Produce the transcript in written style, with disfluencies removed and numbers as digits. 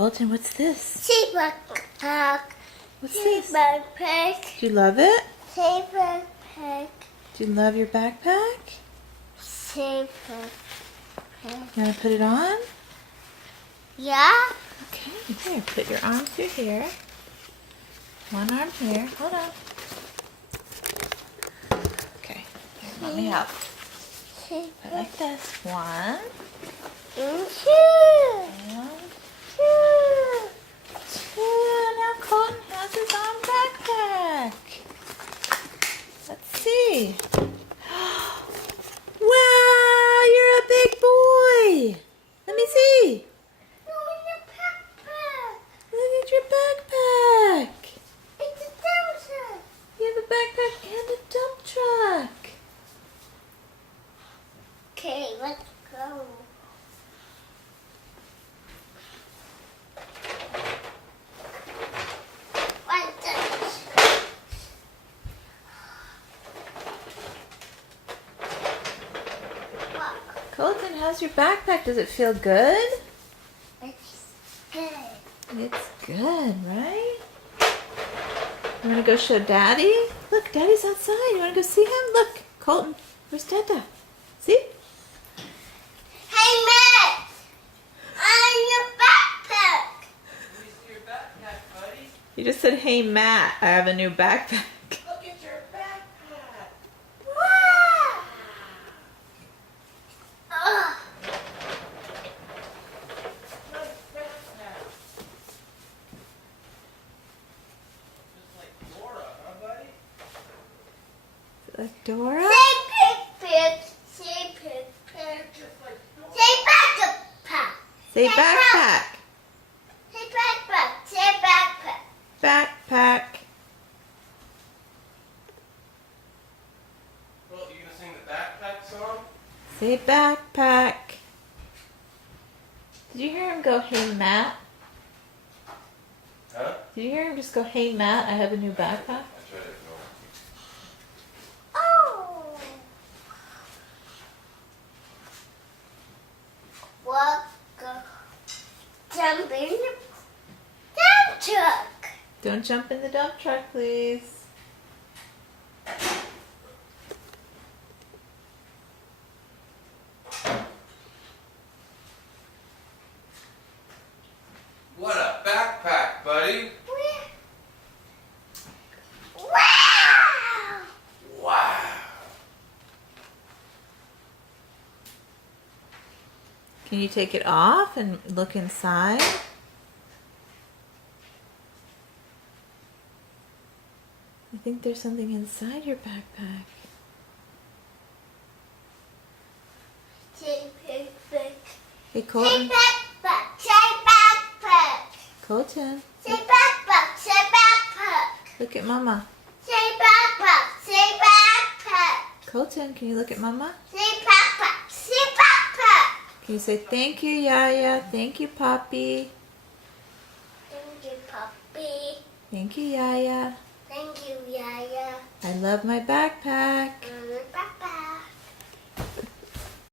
Colton, what's this? Say backpack. What's Say this? backpack. Do you love it? Say backpack. Do you love your backpack? Say backpack. You want to put it on? Yeah? Okay, here, put your arm through here. One arm here. Hold on. Okay, here, let me help. Say Put like this. One, two. and Two. two. Now Colton has his own backpack. Let's see. Wow, you're a big boy. Let me see. No, your backpack. Look at your backpack. It's a downtown. You have a backpack and a dump truck. Okay, let's go. What's this? Look, Colton, how's your backpack? Does it feel good? it's good. It's good, right? You want to go show Daddy? Look, Daddy's outside. You want to go see him? Look, Colton, where's Dada? See? Hey, Matt! On your backpack! Let me see your backpack, buddy. You just said, hey, Matt, I have a new backpack. Look at your backpack. Wow! Ugh. Nice backpack. Just like Dora, huh, buddy? Like Dora? Say pick. Say pick. Just like Dora. Say backpack. Say Say backpack. Say backpack. Say backpack. Backpack. Well, you gonna sing the backpack song? Say backpack. Did you hear him go, hey, Matt? Huh? Did you hear him just go, hey, Matt, I have a new backpack? I tried to ignore. Oh. Walk. Jump in the dump truck. Don't jump in the dump truck, please. What a backpack, buddy! Wow! Wow! Can you take it off and look inside? I think there's something inside your backpack. Say backpack. Hey, Say Colton. backpack. Say backpack. Colton, Say backpack. Say backpack. look at Mama. Say backpack. Say backpack. Colton, can you look at Mama? Say backpack. Say backpack. Can you say thank you, Yaya? Thank you, Poppy. Thank you, puppy. Thank you, Yaya. Thank you, Yaya. I love my backpack. Backpack.